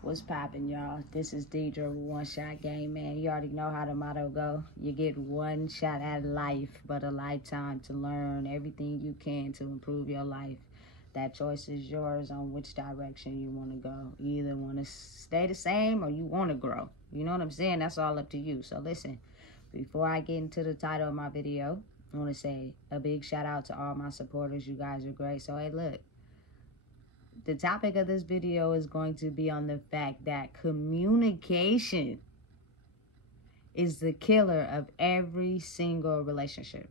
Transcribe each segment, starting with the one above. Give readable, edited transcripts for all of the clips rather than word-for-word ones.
What's poppin', y'all? This is Deidre with One Shot Game, man. You already know how the motto go. You get one shot at life, but a lifetime to learn everything you can to improve your life. That choice is yours on which direction you want to go. You either want to stay the same or you want to grow. You know what I'm saying? That's all up to you. So listen, before I get into the title of my video, I want to say a big shout out to all my supporters. You guys are great. So, hey, look. The topic of this video is going to be on the fact that communication is the killer of every single relationship.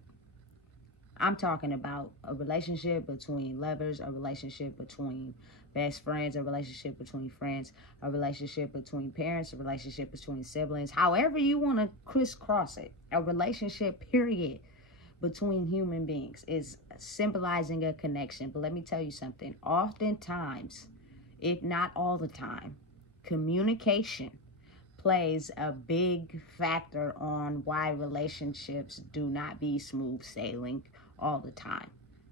I'm talking about a relationship between lovers, a relationship between best friends, a relationship between friends, a relationship between parents, a relationship between siblings, however you want to crisscross it. A relationship, period, between human beings is symbolizing a connection. But let me tell you something. Oftentimes, if not all the time, communication plays a big factor on why relationships do not be smooth sailing all the time.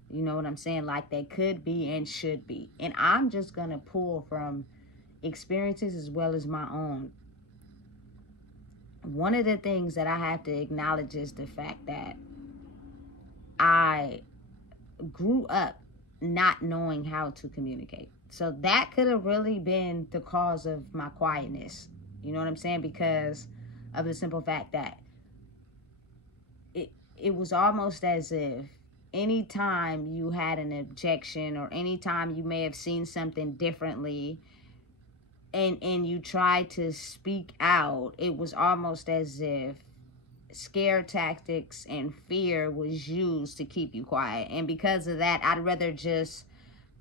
You know what I'm saying? Like they could be and should be. And I'm just going to pull from experiences as well as my own. One of the things that I have to acknowledge is the fact that I grew up not knowing how to communicate. So that could have really been the cause of my quietness. You know what I'm saying? Because of the simple fact that it was almost as if anytime you had an objection or anytime you may have seen something differently and you tried to speak out, it was almost as if scare tactics and fear was used to keep you quiet. And because of that, I'd rather just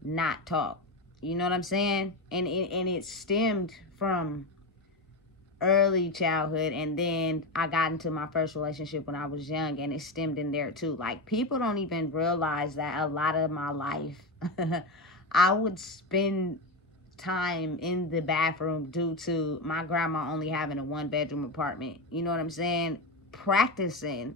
not talk. You know what I'm saying? And it stemmed from early childhood, and then I got into my first relationship when I was young, and it stemmed in there too. Like, people don't even realize that a lot of my life I would spend time in the bathroom due to my grandma only having a 1-bedroom apartment. You know what I'm saying? Practicing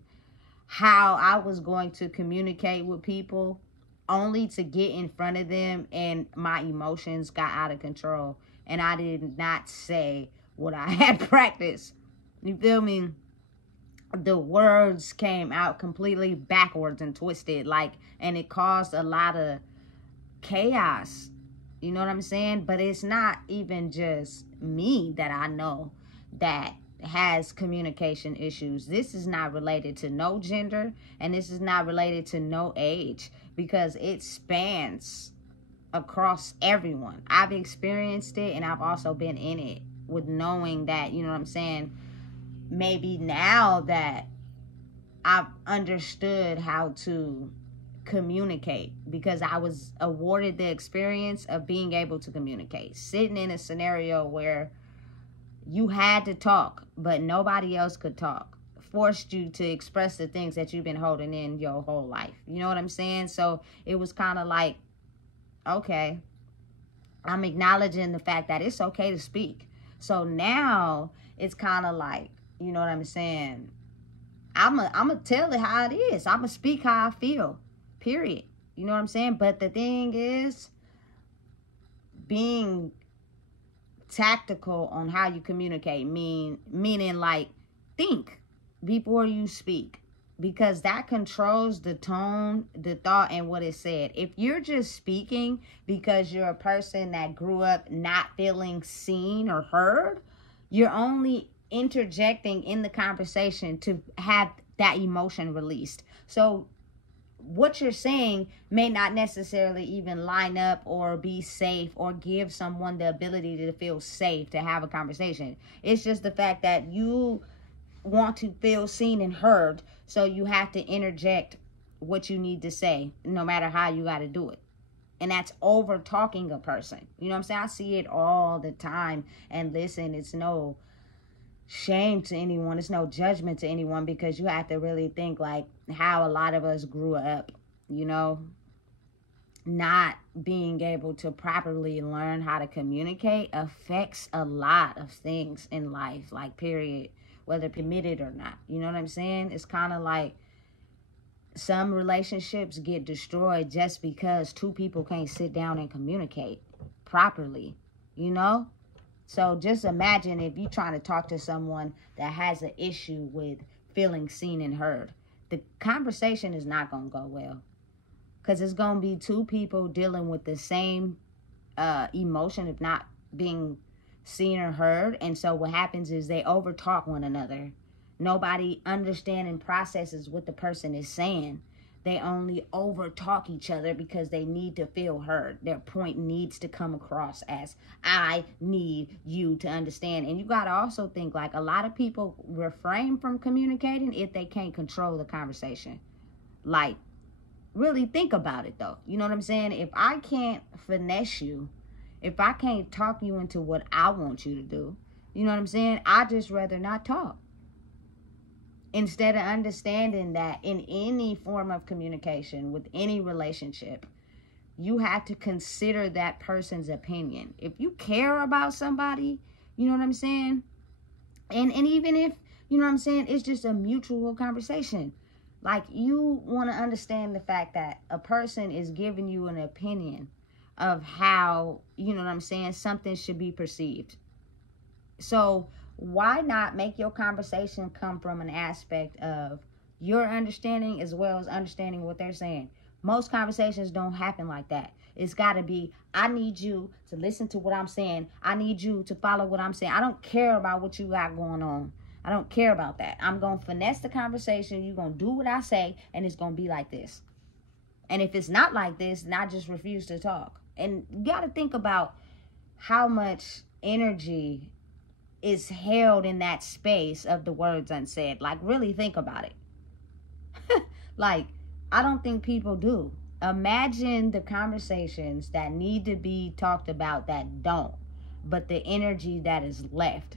how I was going to communicate with people only to get in front of them and my emotions got out of control and I did not say what I had practiced. You feel me? The words came out completely backwards and twisted, and it caused a lot of chaos. You know what I'm saying? But it's not even just me that I know that has communication issues. This is not related to no gender, and this is not related to no age, because it spans across everyone. I've experienced it, and I've also been in it with knowing that, you know what I'm saying, maybe now that I've understood how to communicate, because I was awarded the experience of being able to communicate, sitting in a scenario where you had to talk, but nobody else could talk. Forced you to express the things that you've been holding in your whole life. You know what I'm saying? So it was kind of like, okay, I'm acknowledging the fact that it's okay to speak. So now it's kind of like, you know what I'm saying? I'm going to tell it how it is. I'm going to speak how I feel, period. You know what I'm saying? But the thing is, being tactical on how you communicate, meaning like, think before you speak, because that controls the tone, the thought, and what is said. If you're just speaking because you're a person that grew up not feeling seen or heard, you're only interjecting in the conversation to have that emotion released. So what you're saying may not necessarily even line up or be safe or give someone the ability to feel safe to have a conversation. It's just the fact that you want to feel seen and heard, so you have to interject what you need to say, no matter how you got to do it. And that's over talking a person. You know what I'm saying? I see it all the time. And listen, it's no shame to anyone. It's no judgment to anyone, because you have to really think like how a lot of us grew up, you know, not being able to properly learn how to communicate affects a lot of things in life, like, period, whether committed or not. You know what I'm saying? It's kind of like some relationships get destroyed just because two people can't sit down and communicate properly, you know? So just imagine if you're trying to talk to someone that has an issue with feeling seen and heard. The conversation is not going to go well, because it's going to be two people dealing with the same emotion of not being seen or heard. And so what happens is they overtalk one another. Nobody understands and processes what the person is saying. They only overtalk each other because they need to feel heard. Their point needs to come across as, I need you to understand. And you got to also think, like, a lot of people refrain from communicating if they can't control the conversation. Like, really think about it, though. You know what I'm saying? If I can't finesse you, if I can't talk you into what I want you to do, you know what I'm saying? I just rather not talk. Instead of understanding that in any form of communication with any relationship, you have to consider that person's opinion. If you care about somebody, you know what I'm saying? And even if, you know what I'm saying, it's just a mutual conversation. Like, you want to understand the fact that a person is giving you an opinion of how, you know what I'm saying, something should be perceived. So why not make your conversation come from an aspect of your understanding as well as understanding what they're saying? Most conversations don't happen like that. It's got to be, I need you to listen to what I'm saying. I need you to follow what I'm saying. I don't care about what you got going on. I don't care about that. I'm going to finesse the conversation. You're going to do what I say, and it's going to be like this. And if it's not like this, then I just refuse to talk. And you got to think about how much energy is held in that space of the words unsaid. Like, really think about it. Like, I don't think people do. Imagine the conversations that need to be talked about that don't, but the energy that is left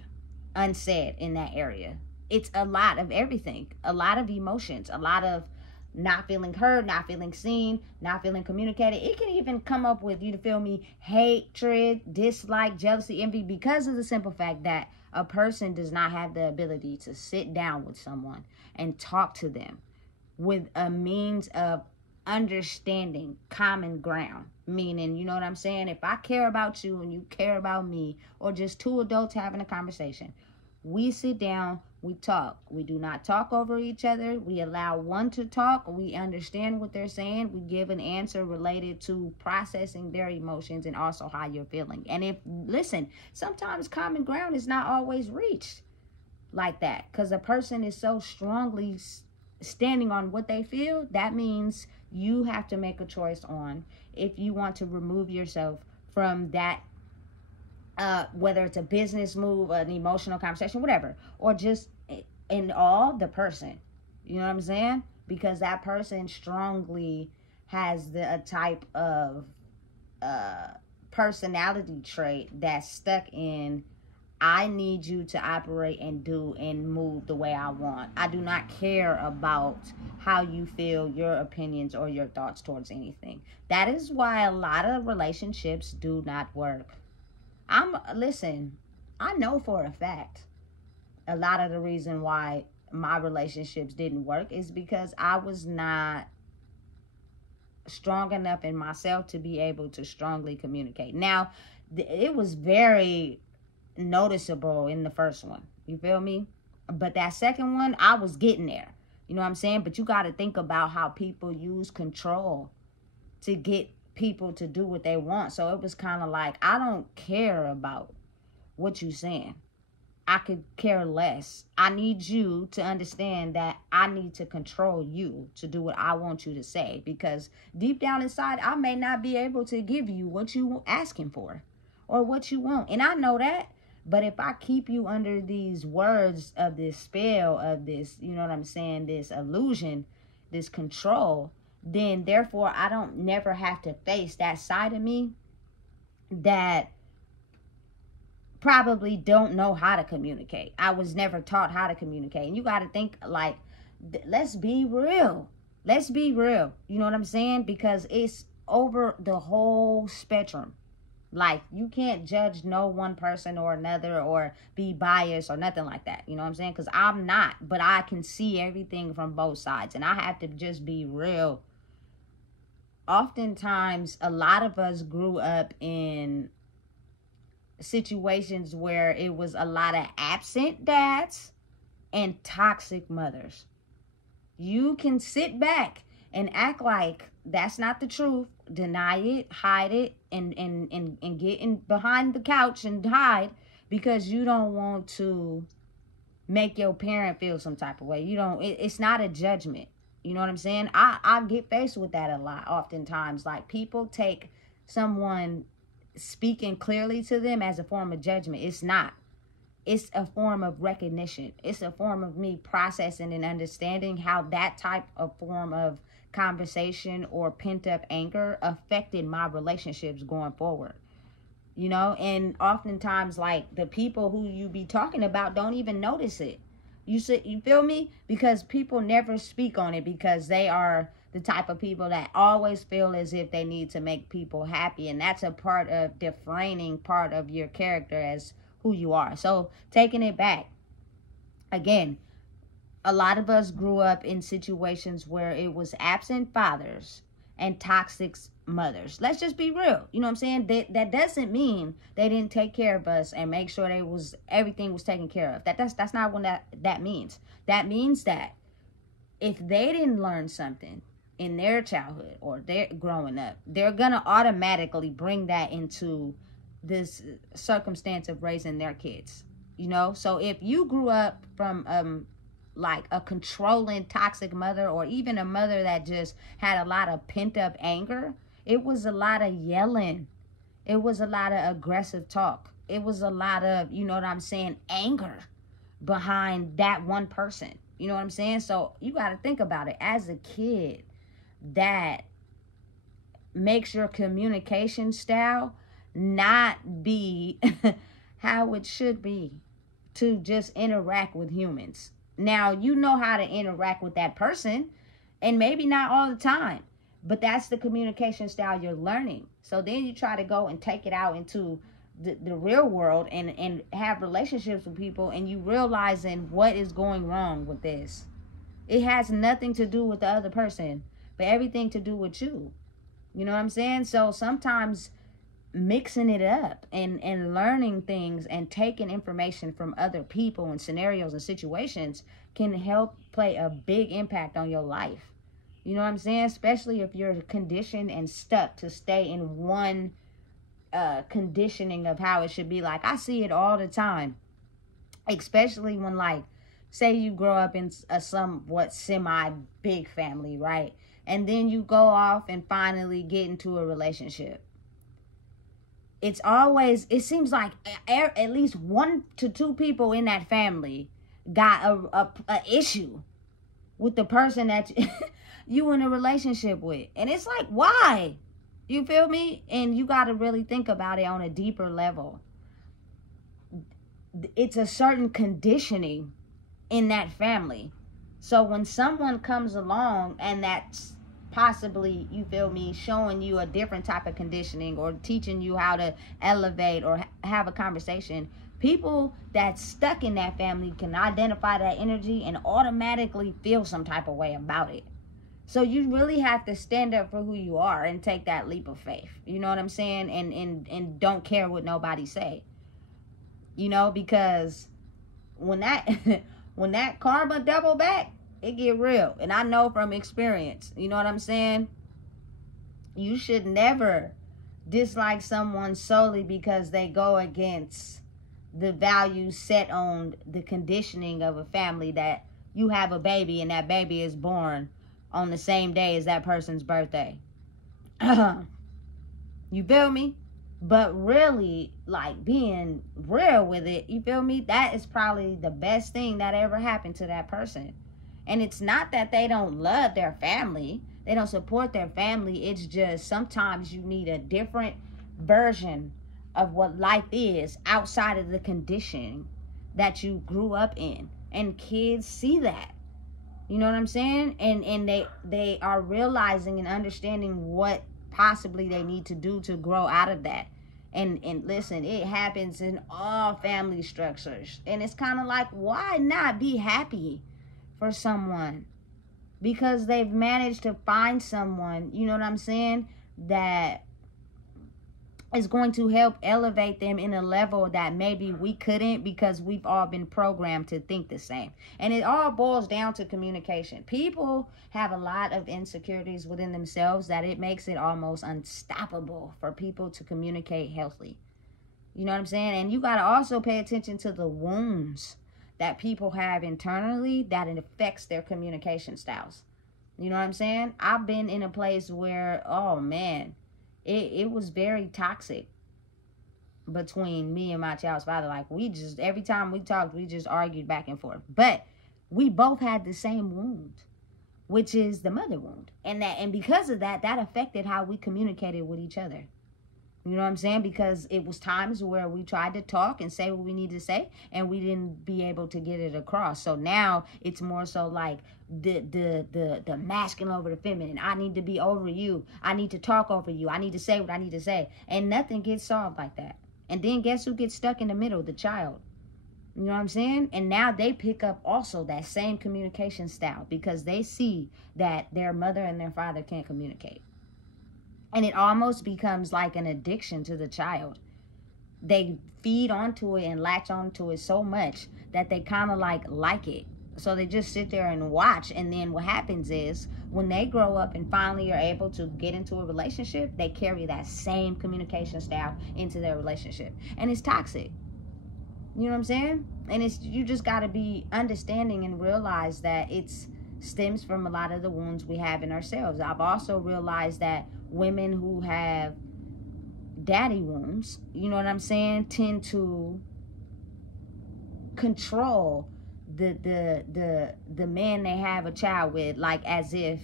unsaid in that area. It's a lot of everything, a lot of emotions, a lot of not feeling heard, not feeling seen, not feeling communicated. It can even come up with, you to feel me, hatred, dislike, jealousy, envy, because of the simple fact that a person does not have the ability to sit down with someone and talk to them with a means of understanding common ground. Meaning, you know what I'm saying? If I care about you and you care about me, or just two adults having a conversation, we sit down, we talk. We do not talk over each other. We allow one to talk. We understand what they're saying. We give an answer related to processing their emotions and also how you're feeling. And if, listen, sometimes common ground is not always reached like that, because a person is so strongly standing on what they feel. That means you have to make a choice on if you want to remove yourself from that, whether it's a business move, an emotional conversation, whatever, or just in all the person, you know what I'm saying? Because that person strongly has a type of personality trait that's stuck in, I need you to operate and do and move the way I want. I do not care about how you feel, your opinions, or your thoughts towards anything. That is why a lot of relationships do not work. Listen, I know for a fact a lot of the reason why my relationships didn't work is because I was not strong enough in myself to be able to strongly communicate. Now, it was very noticeable in the first one, you feel me? But that second one, I was getting there, you know what I'm saying? But you got to think about how people use control to get people to do what they want. So it was kind of like, I don't care about what you saying. I could care less. I need you to understand that I need to control you to do what I want you to say, because deep down inside, I may not be able to give you what you asking for or what you want. And I know that. But if I keep you under these words of this spell of this, you know what I'm saying, this illusion, this control, then therefore I don't never have to face that side of me that probably don't know how to communicate. I was never taught how to communicate. And you got to think, like, let's be real. Let's be real. You know what I'm saying? Because it's over the whole spectrum. Like, you can't judge no one person or another or be biased or nothing like that. You know what I'm saying? Because I'm not. But I can see everything from both sides. And I have to just be real. Oftentimes, a lot of us grew up in situations where it was a lot of absent dads and toxic mothers. You can sit back and act like that's not the truth, deny it, hide it, and get in behind the couch and hide because you don't want to make your parent feel some type of way. You don't, it's not a judgment. You know what I'm saying? I get faced with that a lot oftentimes. Like, people take someone speaking clearly to them as a form of judgment. It's not. It's a form of recognition. It's a form of me processing and understanding how that type of form of conversation or pent up anger affected my relationships going forward. You know, and oftentimes, like, the people who you be talking about don't even notice it. You feel me? Because people never speak on it because they are the type of people that always feel as if they need to make people happy. And that's a part of defining part of your character as who you are. So taking it back, again, a lot of us grew up in situations where it was absent fathers and toxic mothers. Let's just be real. You know what I'm saying? That doesn't mean they didn't take care of us and make sure everything was taken care of. That's not what that means. That means that if they didn't learn something in their childhood or their growing up, they're gonna automatically bring that into this circumstance of raising their kids. You know, so if you grew up from like a controlling toxic mother, or even a mother that just had a lot of pent up anger, it was a lot of yelling, it was a lot of aggressive talk, it was a lot of, you know what I'm saying, anger behind that one person. You know what I'm saying? So you got to think about it. As a kid, that makes your communication style not be how it should be to just interact with humans. Now, you know how to interact with that person, and maybe not all the time, but that's the communication style you're learning. So then you try to go and take it out into the real world and have relationships with people, and you realizing what is going wrong with this. It has nothing to do with the other person, but everything to do with you. You know what I'm saying? So sometimes mixing it up and learning things and taking information from other people and scenarios and situations can help play a big impact on your life. You know what I'm saying? Especially if you're conditioned and stuck to stay in one conditioning of how it should be. Like, I see it all the time, especially when, like, say you grow up in a somewhat semi-big family, right? And then you go off and finally get into a relationship. It's always, it seems like at least 1 to 2 people in that family got a issue with the person that you in a relationship with. And it's like, why? You feel me? And you got to really think about it on a deeper level. It's a certain conditioning in that family. So when someone comes along and that's possibly, you feel me, showing you a different type of conditioning or teaching you how to elevate or have a conversation, people that's stuck in that family can identify that energy and automatically feel some type of way about it. So you really have to stand up for who you are and take that leap of faith. You know what I'm saying? And don't care what nobody say. You know, because when that karma double back, it get real. And I know from experience. You know what I'm saying? You should never dislike someone solely because they go against the values set on the conditioning of a family, that you have a baby and that baby is born on the same day as that person's birthday. You feel me? But really, like, being real with it, you feel me? That is probably the best thing that ever happened to that person. And it's not that they don't love their family, they don't support their family. It's just sometimes you need a different version of what life is outside of the conditioning that you grew up in. And kids see that. You know what I'm saying? And they are realizing and understanding what possibly they need to do to grow out of that. And listen, it happens in all family structures. And it's kind of like, why not be happy for someone? Because they've managed to find someone, you know what I'm saying, that is going to help elevate them in a level that maybe we couldn't, because we've all been programmed to think the same. And it all boils down to communication. People have a lot of insecurities within themselves that it makes it almost unstoppable for people to communicate healthily. You know what I'm saying? And you got to also pay attention to the wounds that people have internally that it affects their communication styles. You know what I'm saying? I've been in a place where, oh man, it was very toxic between me and my child's father. Like, we just, every time we talked, we just argued back and forth. But we both had the same wound, which is the mother wound. And because of that, that affected how we communicated with each other. You know what I'm saying? Because it was times where we tried to talk and say what we needed to say, and we didn't be able to get it across. So now it's more so like the masculine over the feminine. I need to be over you. I need to talk over you. I need to say what I need to say. And nothing gets solved like that. And then guess who gets stuck in the middle? The child. You know what I'm saying? And now they pick up also that same communication style because they see that their mother and their father can't communicate. And it almost becomes like an addiction to the child. They feed onto it and latch onto it so much that they kind of like it. So they just sit there and watch. And then what happens is when they grow up and finally are able to get into a relationship, they carry that same communication style into their relationship. And it's toxic. You know what I'm saying? And it's, you just got to be understanding and realize that it's stems from a lot of the wounds we have in ourselves. I've also realized that women who have daddy wounds, you know what I'm saying, tend to control the man they have a child with, like as if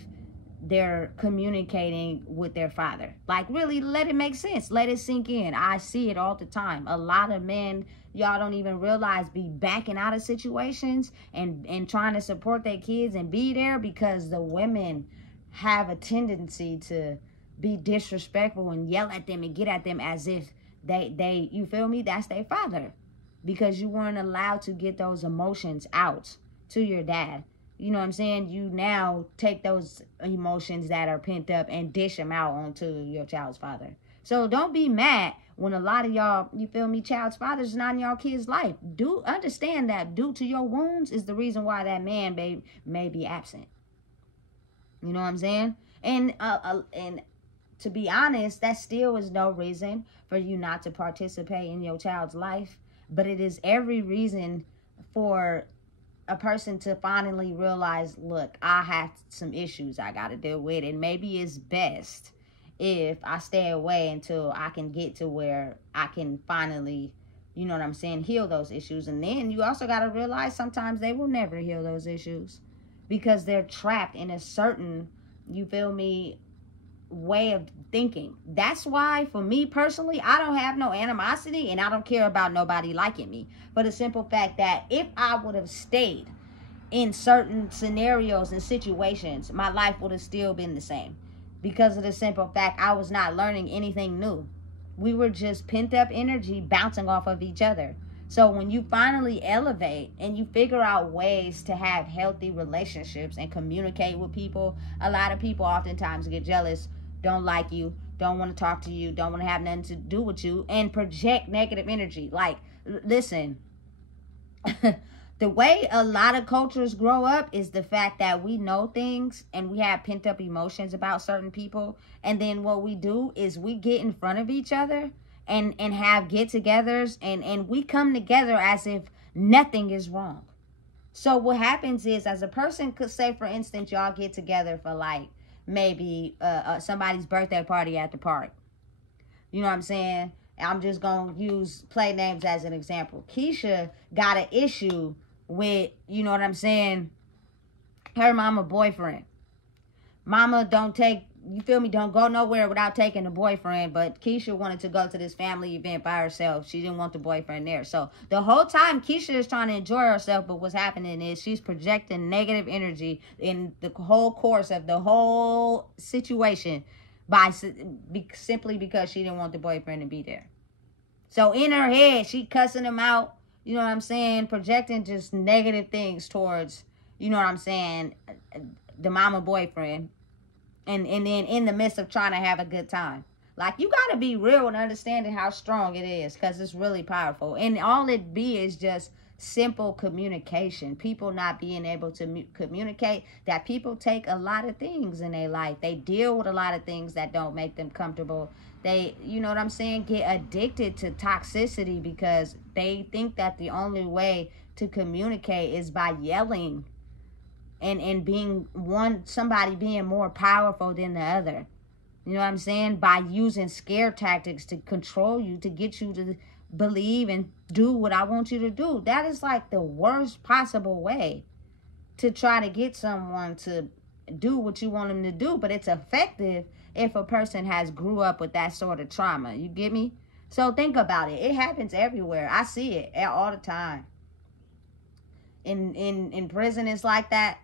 they're communicating with their father. Like, really, let it make sense. Let it sink in. I see it all the time. A lot of men, y'all don't even realize, be backing out of situations and trying to support their kids and be there because the women have a tendency to be disrespectful and yell at them and get at them as if they you feel me, that's their father, because you weren't allowed to get those emotions out to your dad. You know what I'm saying? You now take those emotions that are pent up and dish them out onto your child's father. So don't be mad when a lot of y'all, you feel me, child's fathers not in y'all kids' life. Do understand that due to your wounds is the reason why that man may be absent. You know what I'm saying? And to be honest, that still is no reason for you not to participate in your child's life. But it is every reason for a person to finally realize, look, I have some issues I got to deal with. And maybe it's best if I stay away until I can get to where I can finally, you know what I'm saying, heal those issues. And then you also got to realize sometimes they will never heal those issues because they're trapped in a certain, you feel me, way of thinking. That's why for me personally, I don't have no animosity and I don't care about nobody liking me, for the simple fact that if I would have stayed in certain scenarios and situations, my life would have still been the same, because of the simple fact I was not learning anything new. We were just pent up energy bouncing off of each other. So when you finally elevate and you figure out ways to have healthy relationships and communicate with people, a lot of people oftentimes get jealous, don't like you, don't want to talk to you, don't want to have nothing to do with you, and project negative energy. Like, listen, the way a lot of cultures grow up is the fact that we know things and we have pent up emotions about certain people. And then what we do is we get in front of each other and have get-togethers and we come together as if nothing is wrong. So what happens is, as a person could say, for instance, y'all get together for like maybe somebody's birthday party at the park. You know what I'm saying? I'm just going to use play names as an example. Keisha got an issue with, you know what I'm saying, her mama boyfriend. Mama don't take, you feel me, don't go nowhere without taking the boyfriend. But Keisha wanted to go to this family event by herself. She didn't want the boyfriend there. So the whole time Keisha is trying to enjoy herself, but what's happening is she's projecting negative energy in the whole course of the whole situation simply because she didn't want the boyfriend to be there. So in her head, she cussing him out, you know what I'm saying, projecting just negative things towards, you know what I'm saying, the mama boyfriend. And then in the midst of trying to have a good time. Like, you got to be real and understanding how strong it is, because it's really powerful. And all it be is just simple communication. People not being able to communicate, that people take a lot of things in their life. They deal with a lot of things that don't make them comfortable. They, you know what I'm saying, get addicted to toxicity because they think that the only way to communicate is by yelling and being somebody being more powerful than the other. You know what I'm saying? By using scare tactics to control you, to get you to believe and do what I want you to do. That is like the worst possible way to try to get someone to do what you want them to do. But it's effective if a person has grew up with that sort of trauma. You get me? So think about it. It happens everywhere. I see it all the time. In prison, it's like that.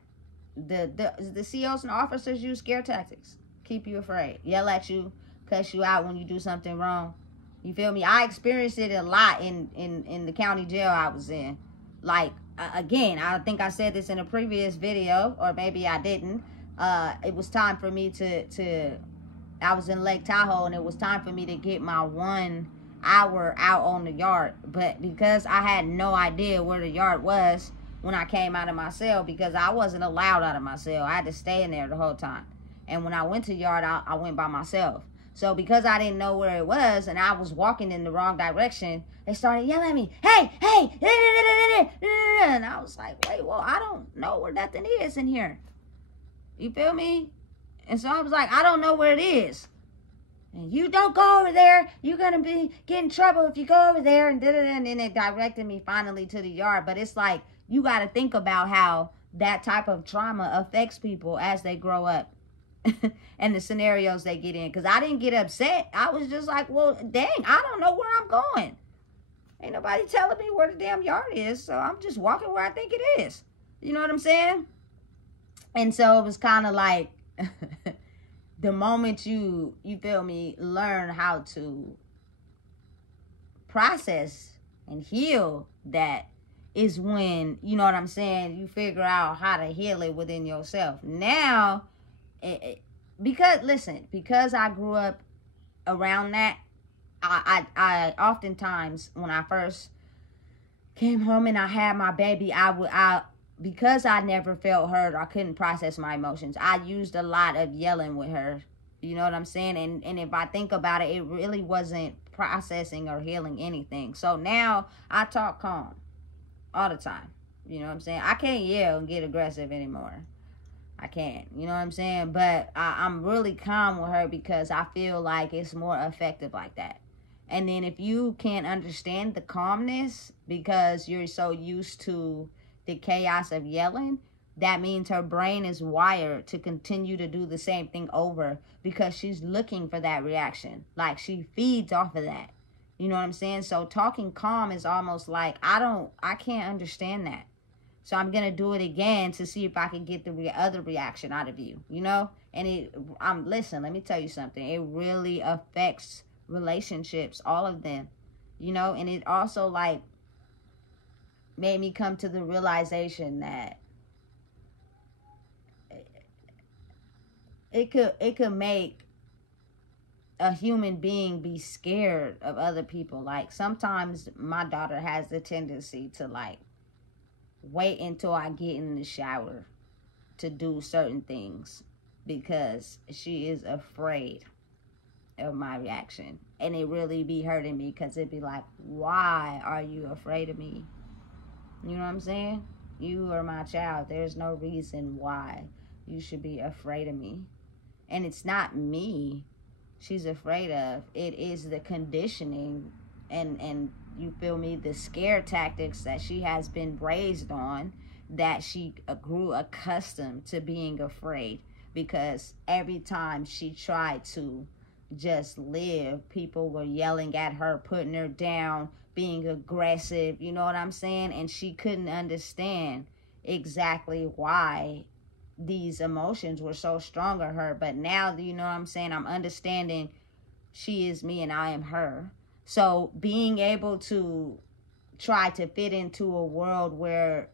The COs and officers use scare tactics. Keep you afraid. Yell at you. Cuss you out when you do something wrong. You feel me? I experienced it a lot in the county jail I was in. Like, again, I think I said this in a previous video, or maybe I didn't. It was time for me I was in Lake Tahoe, and it was time for me to get my 1 hour out on the yard. But because I had no idea where the yard was when I came out of my cell, because I wasn't allowed out of my cell. I had to stay in there the whole time. And when I went to yard, I went by myself. So because I didn't know where it was and I was walking in the wrong direction, they started yelling at me, hey, and I was like, wait, well, I don't know where nothing is in here. You feel me? And so I was like, I don't know where it is. And you don't go over there. You're going to get in trouble if you go over there. And then they directed me finally to the yard. But it's like, you got to think about how that type of trauma affects people as they grow up. And the scenarios they get in. Because I didn't get upset. I was just like, well, dang, I don't know where I'm going. Ain't nobody telling me where the damn yard is. So I'm just walking where I think it is. You know what I'm saying? And so it was kind of like the moment you feel me, learn how to process and heal that is when, you know what I'm saying, you figure out how to heal it within yourself. Now, because I grew up around that, I oftentimes, when I first came home and I had my baby, because I never felt hurt, I couldn't process my emotions. I used a lot of yelling with her. You know what I'm saying? And if I think about it, it really wasn't processing or healing anything. So now I talk calm all the time. You know what I'm saying? I can't yell and get aggressive anymore. I can't. You know what I'm saying? But I'm really calm with her because I feel like it's more effective like that. And then if you can't understand the calmness because you're so used to the chaos of yelling, that means her brain is wired to continue to do the same thing over because she's looking for that reaction. Like, she feeds off of that. You know what I'm saying? So talking calm is almost like, I can't understand that. So I'm going to do it again to see if I can get the other reaction out of you, you know? And listen, let me tell you something. It really affects relationships, all of them, you know? And it also, like, made me come to the realization that it could make a human being be scared of other people. Like, sometimes my daughter has the tendency to, like, wait until I get in the shower to do certain things because she is afraid of my reaction. And it really be hurting me because it'd be like, why are you afraid of me? You know what I'm saying? You are my child. There's no reason why you should be afraid of me. And it's not me she's afraid of. It is the conditioning and you feel me, the scare tactics that she has been raised on, that she grew accustomed to being afraid. Because every time she tried to just live, people were yelling at her, putting her down, being aggressive, you know what I'm saying? And she couldn't understand exactly why these emotions were so strong on her. But now, you know what I'm saying, I'm understanding she is me and I am her. So being able to try to fit into a world where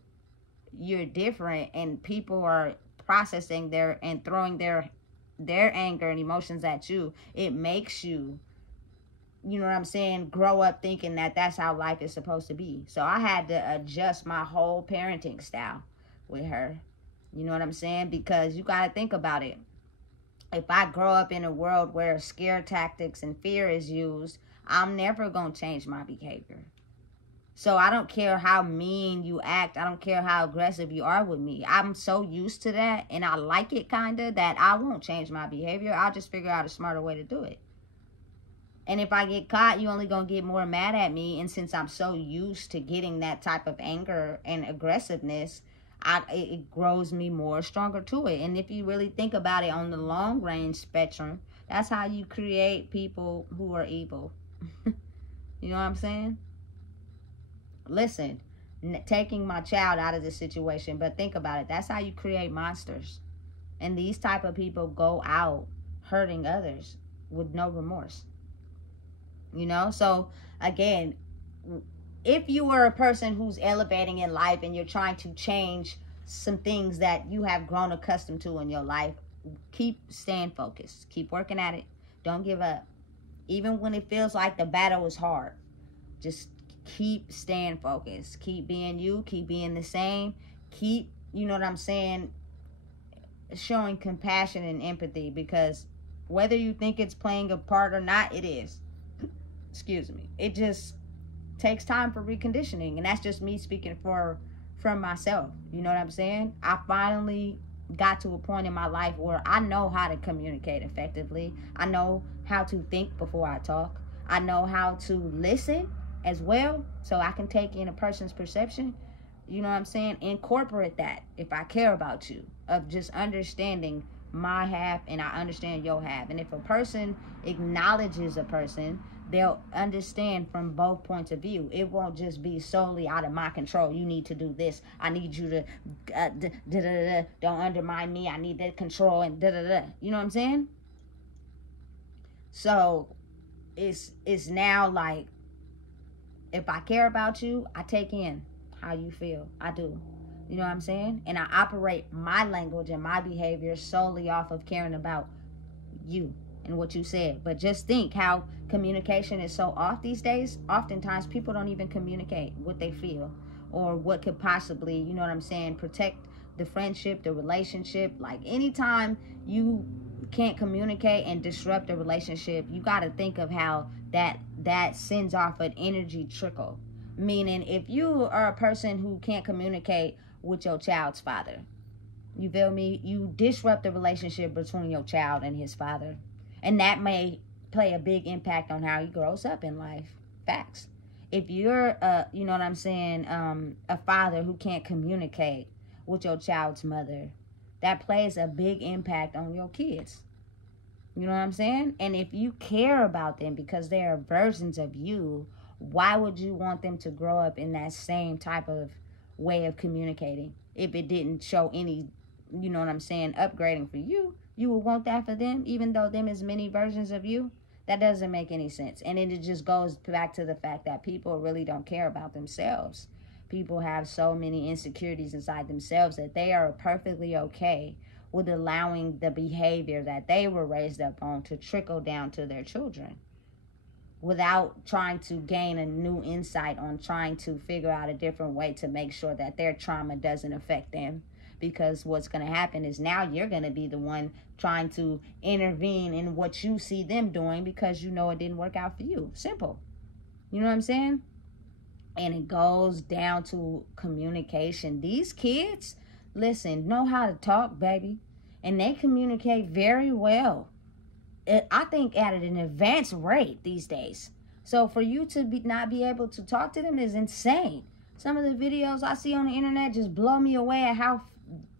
you're different and people are processing and throwing their their anger and emotions at you, it makes you, you know what I'm saying, grow up thinking that that's how life is supposed to be. So I had to adjust my whole parenting style with her. You know what I'm saying? Because you got to think about it. If I grow up in a world where scare tactics and fear is used, I'm never going to change my behavior. So I don't care how mean you act. I don't care how aggressive you are with me. I'm so used to that, and I like it kind of, that I won't change my behavior. I'll just figure out a smarter way to do it. And if I get caught, you're only going to get more mad at me. And since I'm so used to getting that type of anger and aggressiveness, it grows me more stronger to it. And if you really think about it on the long range spectrum, that's how you create people who are evil. You know what I'm saying? Listen, taking my child out of this situation, but think about it. That's how you create monsters. And these type of people go out hurting others with no remorse. You know? So, again, if you were a person who's elevating in life and you're trying to change some things that you have grown accustomed to in your life, keep staying focused. Keep working at it. Don't give up. Even when it feels like the battle is hard, just keep staying focused. Keep being you. Keep being the same. Keep, you know what I'm saying, showing compassion and empathy, because whether you think it's playing a part or not, it is. Excuse me. It just takes time for reconditioning, and that's just me speaking from myself. You know what I'm saying? I finally got to a point in my life where I know how to communicate effectively. I know how to think before I talk. I know how to listen as well, so I can take in a person's perception. You know what I'm saying? Incorporate that, if I care about you, of just understanding my half and I understand your half. And if a person acknowledges a person, they'll understand from both points of view. It won't just be solely out of my control. You need to do this. I need you to don't undermine me. I need that control and You know what I'm saying? So it's now like, if I care about you, I take in how you feel. I do. You know what I'm saying? And I operate my language and my behavior solely off of caring about you and what you said. But just think how communication is so off these days. Oftentimes people don't even communicate what they feel or what could possibly, you know what I'm saying, protect the friendship, the relationship. Like, anytime you can't communicate and disrupt a relationship, you got to think of how that sends off an energy trickle. Meaning, if you are a person who can't communicate with your child's father, you feel me? You disrupt the relationship between your child and his father. And that may play a big impact on how he grows up in life. Facts. If you're, you know what I'm saying, a father who can't communicate with your child's mother, that plays a big impact on your kids. You know what I'm saying? And if you care about them because they are versions of you, why would you want them to grow up in that same type of way of communicating? If it didn't show any, you know what I'm saying, upgrading for you, you would want that for them, even though them is many versions of you? That doesn't make any sense. And it just goes back to the fact that people really don't care about themselves. People have so many insecurities inside themselves that they are perfectly okay with allowing the behavior that they were raised up on to trickle down to their children, without trying to gain a new insight on trying to figure out a different way to make sure that their trauma doesn't affect them. Because what's going to happen is now you're going to be the one trying to intervene in what you see them doing because you know it didn't work out for you. Simple. You know what I'm saying? And it goes down to communication. These kids, listen, know how to talk, baby. And they communicate very well. I think at an advanced rate these days. So for you to not be able to talk to them is insane. Some of the videos I see on the internet just blow me away at how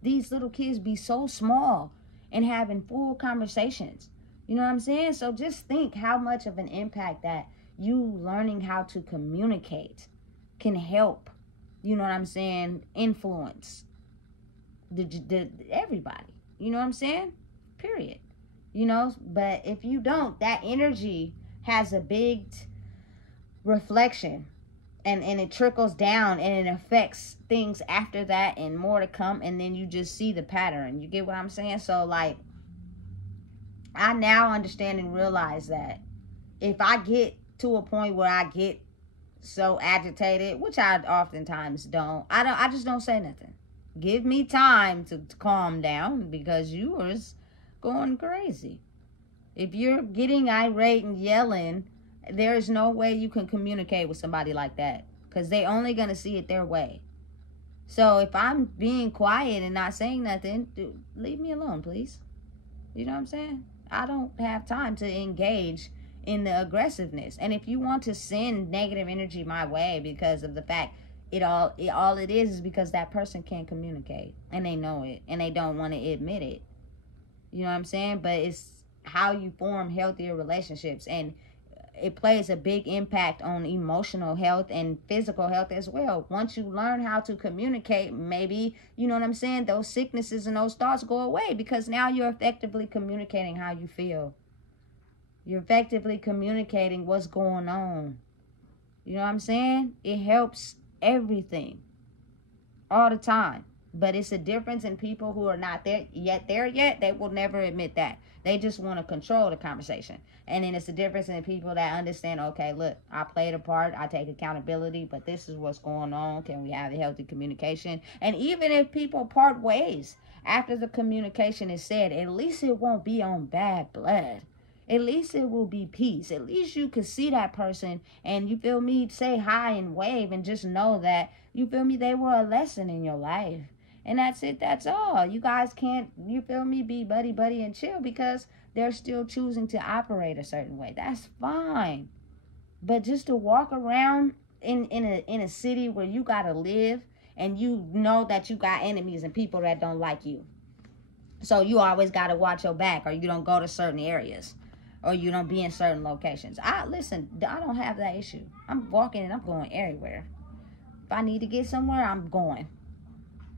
these little kids be so small and having full conversations. You know what I'm saying? So just think how much of an impact that you learning how to communicate can help, you know what I'm saying, influence everybody. You know what I'm saying? Period. You know, but if you don't, that energy has a big reflection and it trickles down and it affects things after that and more to come. And then you just see the pattern. You get what I'm saying? So, like, I now understand and realize that if I get to a point where I get so agitated, which I oftentimes don't, I just don't say nothing. Give me time to calm down, because you are going crazy. If you're getting irate and yelling, there's no way you can communicate with somebody like that, because they only going to see it their way. So if I'm being quiet and not saying nothing, dude, leave me alone, please. You know what I'm saying? I don't have time to engage in the aggressiveness. And if you want to send negative energy my way because of the fact all it is because that person can't communicate, and they know it, and they don't want to admit it. You know what I'm saying? But it's how you form healthier relationships, and it plays a big impact on emotional health and physical health as well. Once you learn how to communicate, maybe, you know what I'm saying, those sicknesses and those thoughts go away, because now you're effectively communicating how you feel. You're effectively communicating what's going on. You know what I'm saying? It helps everything all the time. But it's a difference in people who are not there yet. They will never admit that. They just want to control the conversation. And then it's a difference in people that understand, okay, look, I played a part, I take accountability, but this is what's going on. Can we have a healthy communication? And even if people part ways after the communication is said, at least it won't be on bad blood. At least it will be peace. At least you could see that person and, you feel me, say hi and wave, and just know that, you feel me, they were a lesson in your life. And that's it. That's all. You guys can't, you feel me, be buddy and chill because they're still choosing to operate a certain way. That's fine. But just to walk around in a city where you got to live, and you know that you got enemies and people that don't like you. So you always got to watch your back, or you don't go to certain areas, or you don't be in certain locations. Listen, I don't have that issue. I'm walking and I'm going everywhere. If I need to get somewhere, I'm going.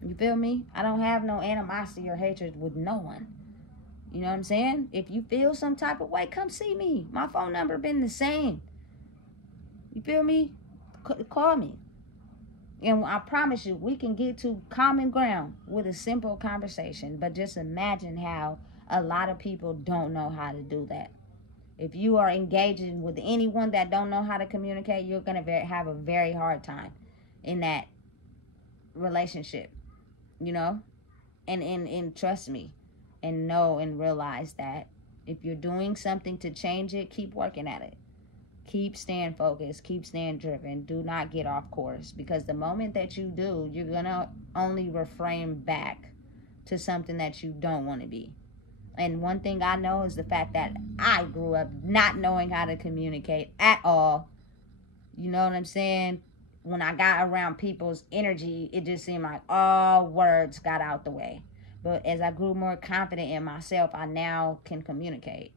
You feel me? I don't have no animosity or hatred with no one. You know what I'm saying? If you feel some type of way, come see me. My phone number been the same. You feel me? Call me. And I promise you, we can get to common ground with a simple conversation. But just imagine how a lot of people don't know how to do that. If you are engaging with anyone that don't know how to communicate, you're going to have a very hard time in that relationship. You know, and trust me, and know and realize that if you're doing something to change it, keep working at it. Keep staying focused, keep staying driven. Do not get off course, because the moment that you do, you're gonna only refrain back to something that you don't want to be. And one thing I know is the fact that I grew up not knowing how to communicate at all. You know what I'm saying? When I got around people's energy, it just seemed like all words got out the way. But as I grew more confident in myself, I now can communicate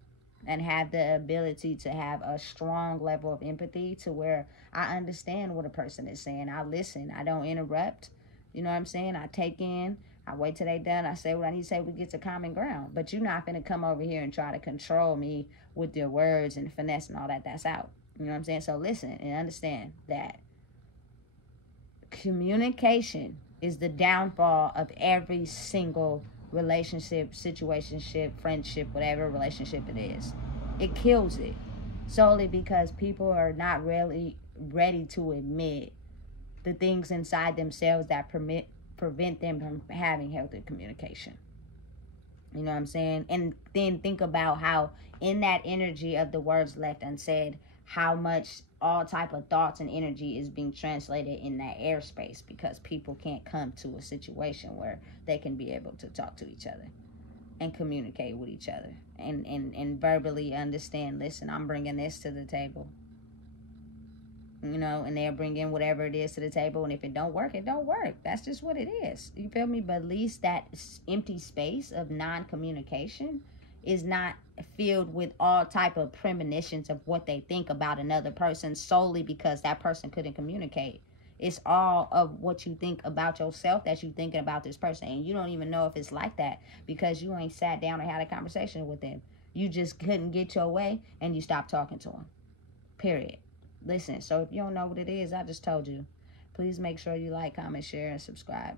and have the ability to have a strong level of empathy to where I understand what a person is saying. I listen. I don't interrupt. You know what I'm saying? I take in. I wait till they done. I say what I need to say. We get to common ground. But you're not going to come over here and try to control me with your words and finesse and all that. That's out. You know what I'm saying? So listen and understand that communication is the downfall of every single relationship, situationship, friendship, whatever relationship it is. It kills it solely because people are not really ready to admit the things inside themselves that prevent them from having healthy communication. You know what I'm saying? And then think about how in that energy of the words left unsaid, how much all type of thoughts and energy is being translated in that airspace, because people can't come to a situation where they can be able to talk to each other and communicate with each other and verbally understand, listen, I'm bringing this to the table. You know, and they'll bring in whatever it is to the table, and if it don't work, it don't work. That's just what it is. You feel me? But at least that empty space of non-communication is not filled with all type of premonitions of what they think about another person solely because that person couldn't communicate. It's all of what you think about yourself that you thinking about this person, and you don't even know if it's like that because you ain't sat down and had a conversation with them. You just couldn't get your way and you stopped talking to them. Period. Listen, so if you don't know what it is, I just told you. Please make sure you like, comment, share, and subscribe.